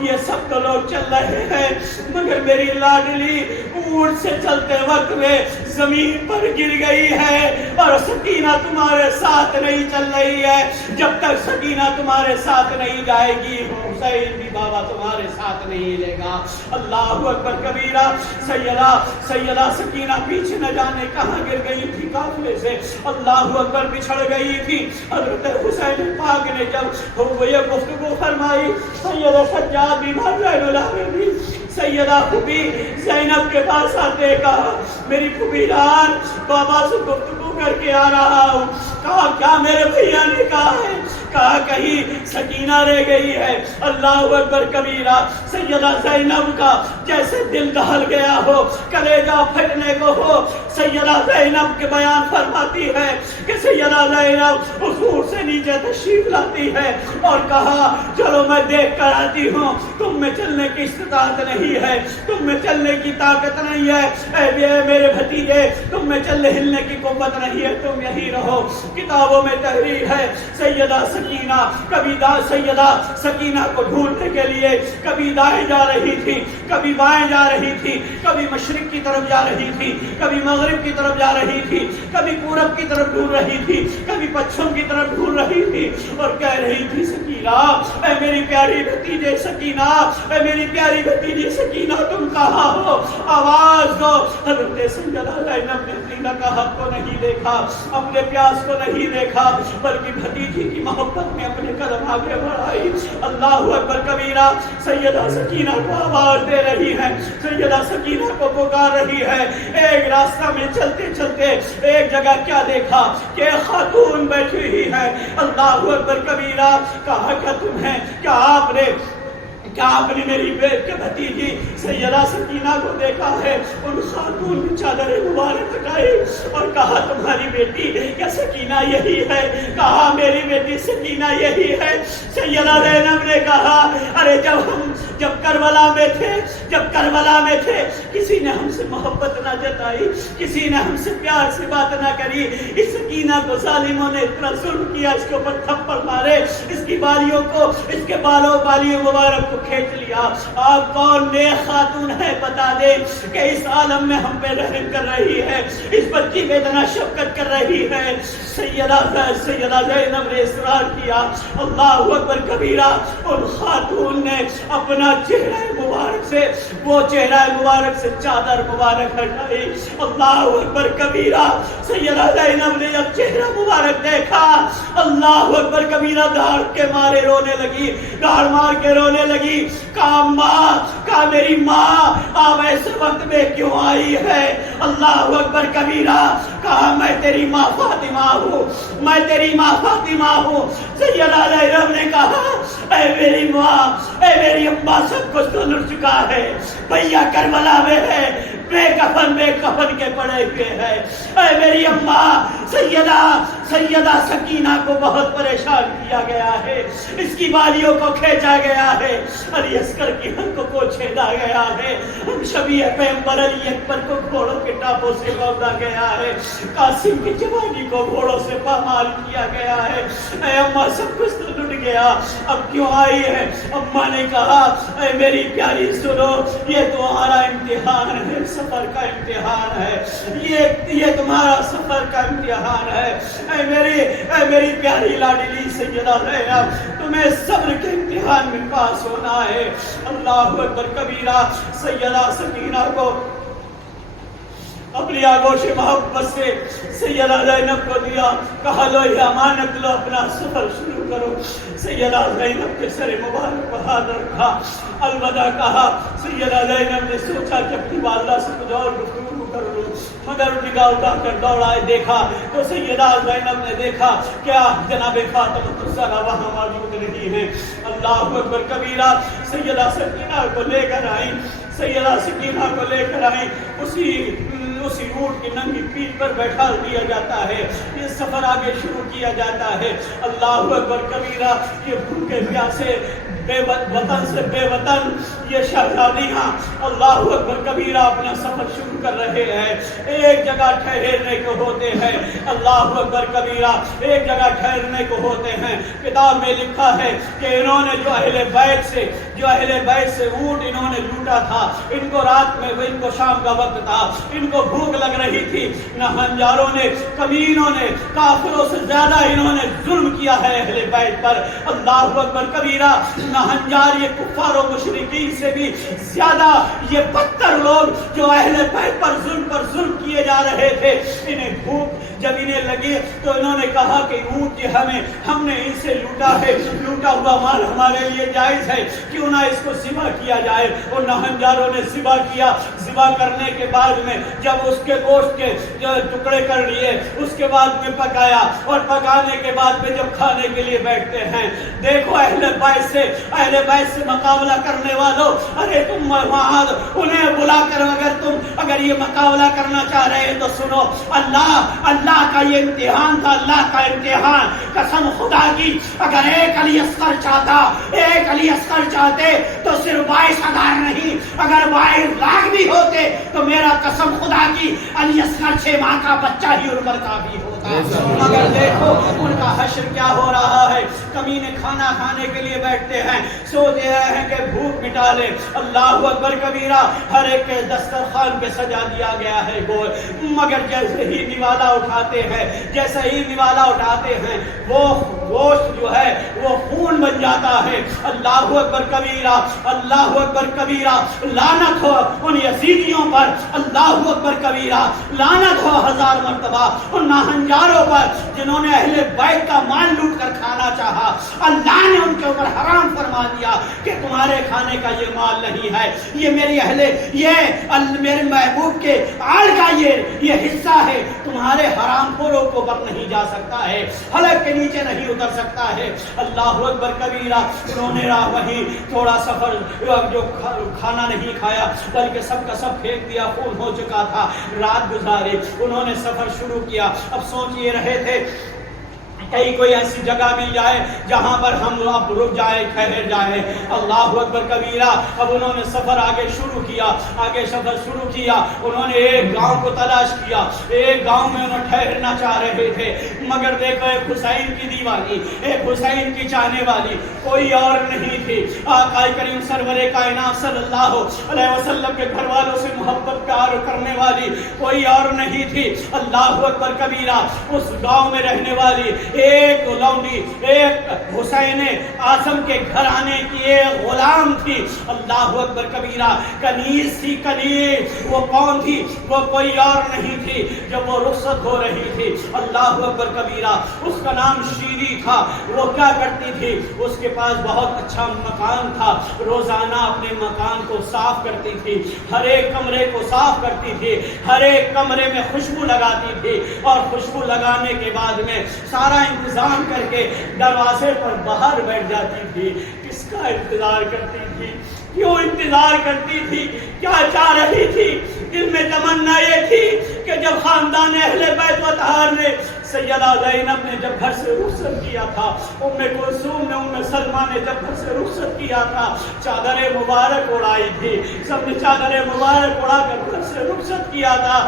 یہ سب تو لوگ چل رہے ہیں مگر میری لاڈلی اونٹ سے چلتے وقت میں زمین پر گر گئی ہے اور سکینہ تمہارے ساتھ نہیں چل رہی ہے. جب تک سکینہ تمہارے ساتھ نہیں جائے گی حسین بھی بابا تمہارے ساتھ نہیں لے گا. اللہ اکبر کبیرہ. سیدہ سکینہ پیچھے نہ جانے کہاں گر گئی تھی قافلے سے. اللہ اکبر بچھڑ گئی تھی. حضرت حسین پاک نے جب یہ گفتگو فرمائی سیدہ سجاد بھی بھی سیدہ پھوپھی زینب کے پاس آتے کہا میری پھوپھی جان بابا سے گفتگو کر کے آ رہا ہوں. کہا کیا میرے بھیا نے کہا ہے؟ کہا کہیں سکینہ رہ گئی ہے. اللہ اکبر کبیرہ. سیدہ زینب کا جیسے دل دہل گیا ہو کلیجہ پھٹنے کو ہو. سیدہ زینب کے بیان فرماتی ہے کہ سیدہ زینب حضور سے نیچے تشریف لاتی ہے اور کہا چلو میں دیکھ کر آتی ہوں. تم میں چلنے کی استطاعت نہیں ہے, تم میں چلنے کی طاقت نہیں ہے. اے میرے بھتیجے تم میں چلنے ہلنے کی قوت نہیں ہے, تم یہی رہو. کتابوں میں تحریر ہے سیدہ سکینہ سیدہ سکینہ کو ڈھونڈنے کے لیے کبھی دائیں جا رہی تھی, کبھی بائیں جا رہی تھی, کبھی مشرق کی طرف جا رہی تھی, کبھی مغرب کی طرف جا رہی تھی, کبھی پورب کی طرف ڈھونڈ رہی تھی, کبھی پچھم کی طرف ڈھونڈ رہی تھی اور کہہ رہی تھی سکینہ اے میری پیاری بھتیجے سکینہ, اے میری پیاری بھتیجی سکینہ تم کہاں ہو, آواز دو. حضرت سیدہ زینب نے اپنی نکاحت کو نہیں دیکھا, اپنے پیاس کو نہیں دیکھا, بلکہ بھتیجی کی محبت میں اپنے قدم آگے بڑھائی. اللہ اکبر کبیرہ. سیدہ سکینہ کو آواز دے رہی ہے, سیدہ سکینہ کو پکار رہی ہے. ایک راستہ میں چلتے چلتے ایک جگہ کیا دیکھا کہ خاتون بیٹھی ہوئی ہے. اللہ اکبر کبیرہ. کہا کیا تم ہیں, کیا آپ نے میری بیٹ کے بھتیجی سیدہ سکینہ کو دیکھا ہے؟ ان خاتون نے چادر مبارک ہٹائی اور کہا تمہاری بیٹی کیا سکینہ یہی ہے؟ کہا میری بیٹی سکینہ یہی ہے. سیدہ زینب نے کہا ارے جب کربلا میں تھے کسی نے ہم سے محبت نہ جتائی, کسی نے ہم سے پیار سے بات نہ کری. اس سکینہ کو ظالموں نے اتنا ظلم کیا, اس کے اوپر تھپڑ مارے, اس کی بالیوں کو, اس کے بالیوں مبارک کو کھینچ لیا. آپ کون نیک خاتون ہے بتا دے کہ اس عالم میں ہم پہ رحم کر رہی ہے, اس بچی پہ اتنا شفقت کر رہی ہے. سیدہ زینب نے اصرار کیا. اللہ اکبر کبیرہ. ان خاتون نے اپنا چہرہ مبارک سے, وہ چہرہ مبارک سے چادر مبارک ہٹائی. اللہ اکبر کبیرہ. سیدہ زینب نے جب چہرہ مبارک دیکھا اللہ اکبر کبیرہ دھاڑ کے مارے رونے لگی, دھاڑ مار کے رونے لگی. کہا ماں, کہا میری ماں آپ ایسے وقت میں کیوں آئی ہے؟ اللہ اکبر کبیرہ. کہا میں تیری ماں فاطمہ ہوں, میں تیری ماں فاطمہ ہوں. سیدہ زینب نے کہا اے میری ماں, اے میری اماں سب کچھ تو لٹ چکا ہے, بھیا کربلا میں ہے, بے کفن کے پڑے ہوئے ہیں. اے میری اماں سیدہ سکینہ کو بہت پریشان کیا گیا ہے, اس کی بالیوں کو کھینچا گیا ہے, علی اصغر کی حلقوں کو چھیدا گیا ہے, شبیہ پیغمبر علی اکبر کو گھوڑوں کے ٹاپوں سے باندھا گیا ہے, قاسم کی جوانی کو گھوڑوں سے پامال کیا گیا ہے. اے اماں سب کچھ تو لٹ گیا, اب کیوں آئی ہے؟ اماں نے کہا اے میری پیاری سنو, یہ تمہارا امتحان ہے, سفر کا امتحان ہے, یہ تمہارا سفر کا امتحان ہے. اے میری پیاری لاڈلی سیدہ زینب, تمہیں صبر کے امتحان میں پاس ہونا ہے. اللہ اکبر کبیرہ. سیدہ سکینہ کو اپنی آگوش محبت سے سیدہ زینب کو دیا. کہا لو یہ امانت لو, اپنا سفر شروع کرو. سیدہ زینب کے سر مبارک پر ہاتھ رکھا, الوداع کہا. سیدہ زینب نے سوچا کہ اپنی والدہ سے کچھ اور گفتگو کر لوں, مگر نگاہ اٹھا کر دوڑائے دیکھا تو سیدہ زینب نے دیکھا کیا جناب فاطمہ الزہرا وہاں موجود نہیں ہے. اللہ اکبر کبیرہ. سیدہ سکینہ کو لے کر آئی, سیدہ سکینہ کو لے کر آئی. اسی اونٹ کی ننگی پیٹھ پر بیٹھا دیا جاتا ہے, یہ سفر آگے شروع کیا جاتا ہے. اللہ اکبر کبیرہ. یہ بھوکے پیاسے وطن سے بے وطن یہ شہزادیاں اللہ اکبر کبیرہ اپنا سفر شروع کر رہے ہیں. ایک جگہ ٹھہرنے کو ہوتے ہیں, اللہ اکبر کبیرہ ایک جگہ ٹھہرنے کو ہوتے ہیں. کتاب میں لکھا ہے کہ انہوں نے جو اہل بیت سے اونٹ انہوں نے لوٹا تھا, ان کو رات میں, ان کو شام کا وقت تھا, ان کو بھوک لگ رہی تھی. نہنجاروں نے, کمینوں نے, کافروں سے زیادہ انہوں نے ظلم کیا ہے اہل بیت پر. اللہ اکبر کبیرہ نہنجار یہ کفار و مشرکین سے بھی زیادہ یہ بدتر لوگ جو اہل بیت پر ظلم کیے جا رہے تھے, انہیں بھوک جب انہیں لگی تو انہوں نے کہا کہ اونٹ یہ ہم نے ان سے لوٹا ہے, لوٹا ہوا مال ہمارے لیے جائز ہے, کیوں نہ اس کو ذبح کیا جائے. اور نہنجاروں نے ذبح کیا. ذبح کرنے کے بعد میں جب اس کے گوشت کے ٹکڑے کر لیے, اس کے بعد میں پکایا, اور پکانے کے بعد میں جب کھانے کے لیے بیٹھتے ہیں, دیکھو اہل بیت سے مقابلہ کرنے والوں, ارے تم وہاں انہیں بلا کر اگر یہ مقابلہ کرنا چاہ رہے ہیں تو سنو, اللہ کا یہ امتحان تھا, اللہ کا امتحان. قسم خدا کی اگر ایک علی اصغر چاہتے تو صرف 22,000 نہیں, اگر 22 لاکھ بھی ہوتے تو میرا قسم خدا کی علی اصغر 6 ماہ کا بچہ ہی عمر کا بھی ہوتا. مگر دیکھو ان کا حشر کیا ہو رہا ہے. کمینے کھانا کھانے کے لیے بیٹھتے ہیں, سوچ رہے ہیں کہ بھوک مٹا لیں. اللہ اکبر کبیرہ ہر ایک کے دسترخوان پہ سجا دیا گیا ہے گول. مگر جیسے ہی نوالا اٹھاتے ہیں وہ گوشت جو ہے وہ خون بن جاتا ہے. اللہ اکبر کبیرہ, لعنت ہو ان یزیدیوں پر, اللہ اکبر کبیرہ, لعنت ہو 1000 مرتبہ ان نہنجاروں پر جنہوں نے اہل بیت کا مال لوٹ کر کھانا چاہا. اللہ نے ان کے اوپر حرام فرما دیا کہ تمہارے کھانے کا یہ مال نہیں ہے, یہ میرے محبوب کے آل کا یہ حصہ ہے, تمہارے حرام خوروں کو بر نہیں جا سکتا ہے, حلق کے نیچے نہیں اتر سکتا ہے. اللہ اکبر کبیرہ انہوں نے وہیں تھوڑا سفر جو کھانا نہیں کھایا بلکہ سب کا سب پھینک دیا, خون ہو چکا تھا. رات گزارے, انہوں نے سفر شروع کیا. اب سوچ یہ رہے تھے کہیں کوئی ایسی جگہ مل جائے جہاں پر ہم اب رک جائیں, ٹھہر جائیں. اللہ اکبر کبیرہ اب انہوں نے سفر آگے سفر شروع کیا. انہوں نے ایک گاؤں کو تلاش کیا, ایک گاؤں میں انہوں ٹھہرنا چاہ رہے تھے. مگر دیکھو ایک حسین کی دیوانی, ایک حسین کی چاہنے والی کوئی اور نہیں تھی. آقا کریم سرور کائنات صلی اللہ علیہ وسلم کے گھر والوں سے محبت پیار کرنے والی کوئی اور نہیں تھی. اللہ اکبر کبیرہ اس گاؤں میں رہنے والی ایک لونڈی, ایک حسین اعظم کے گھرانے کی ایک غلام تھی. اللہ اکبر کبیرہ, کنیز تھی. کنیز وہ کون تھی؟ وہ کوئی اور نہیں تھی. جب وہ رخصت ہو رہی تھی, اللہ اکبر کبیرہ, اس کا نام شیری تھا. وہ کیا کرتی تھی؟ اس کے پاس بہت اچھا مکان تھا. روزانہ اپنے مکان کو صاف کرتی تھی, ہر ایک کمرے کو صاف کرتی تھی, ہر ایک کمرے میں خوشبو لگاتی تھی, اور خوشبو لگانے کے بعد میں سارا انتظام کر کے دروازے پر باہر بیٹھ جاتی تھی. کس کا انتظار کرتی تھی؟ کیوں انتظار کرتی تھی؟ کیا چاہ رہی تھی؟ دل میں تمنا یہ تھی کہ جب خاندان اہل بیت و طہار نے سیدہ زینب نے جب گھر سے رخصت کیا تھا, ام کلثوم نے, ام سلمہ نے جب گھر سے رخصت کیا تھا, چادر مبارک اڑائی تھی. سب نے چادر مبارک اڑا کر گھر سے رخصت کیا تھا.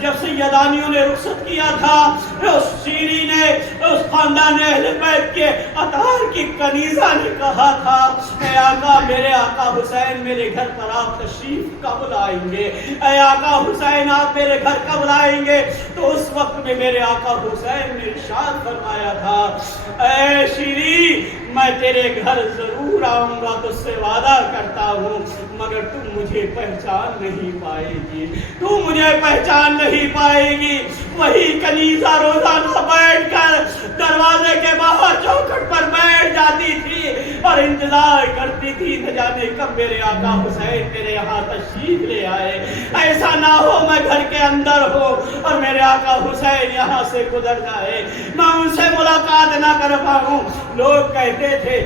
جب سیدانیوں نے رخصت کیا تھا, اس شیری نے, اس خاندان اہل بیت کے اطہار کی کنیزہ نے کہا تھا, اے آقا, میرے آقا حسین میرے گھر پر آپ تشریف کب لائیں گے؟ اے آقا حسین آپ میرے گھر کب لائیں گے؟ تو اس وقت میں میرے آقا حسین نے ارشاد فرمایا تھا, اے شیری, میں تیرے گھر ضرور آؤں گا, تجھ سے وعدہ کرتا ہوں, مگر تم مجھے پہچان نہیں پائے گی, تم مجھے پہچان نہیں پائے گی. وہی کنیزہ روزانہ بیٹھ کر دروازے کے باہر چوکھٹ پر بیٹھ جاتی تھی اور انتظار کرتی تھی نہ جانے کب میرے آقا حسین میرے یہاں تشریف لے آئے. ایسا نہ ہو میں گھر کے اندر ہوں اور میرے آقا حسین یہاں سے گزر جائے, میں ان سے ملاقات نہ کر پاؤں. لوگ کہتے تھے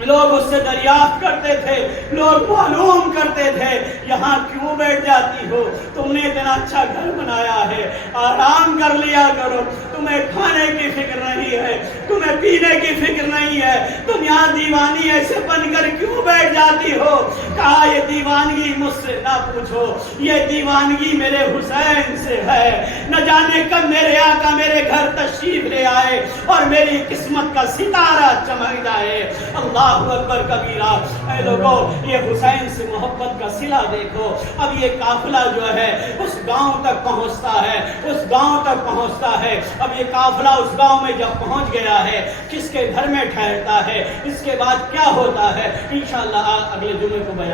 لوگ اس سے دریافت کرتے تھے، لوگ معلوم کرتے تھے یہاں کیوں بیٹھ جاتی ہو؟ تم نے اتنا اچھا گھر بنایا ہے، آرام کر لیا کرو، تمہیں کھانے کی فکر نہیں ہے، تمہیں پینے کی فکر نہیں ہے، تم یہاں دیوانی ایسے بن کر کیوں بیٹھ جاتی ہو؟ کہا یہ دیوانگی مجھ سے نہ پوچھو، یہ دیوانگی میرے حسین سے ہے۔ نہ جانے کب میرے آقا میرے گھر تشریف لے آئے اور میری قسمت کا ستارہ چمک جائے۔ اللہ اکبر کبیرہ۔ اے لوگو، یہ حسین سے محبت کا صلہ دیکھو۔ اب یہ قافلہ جو ہے اس گاؤں تک پہنچتا ہے، اس گاؤں تک پہنچتا ہے۔ اب یہ قافلہ اس گاؤں میں جب پہنچ گیا ہے، کس کے گھر میں ٹھہرتا ہے، اس کے بعد کیا ہوتا ہے، انشاءاللہ اگلے جمعے کو بیان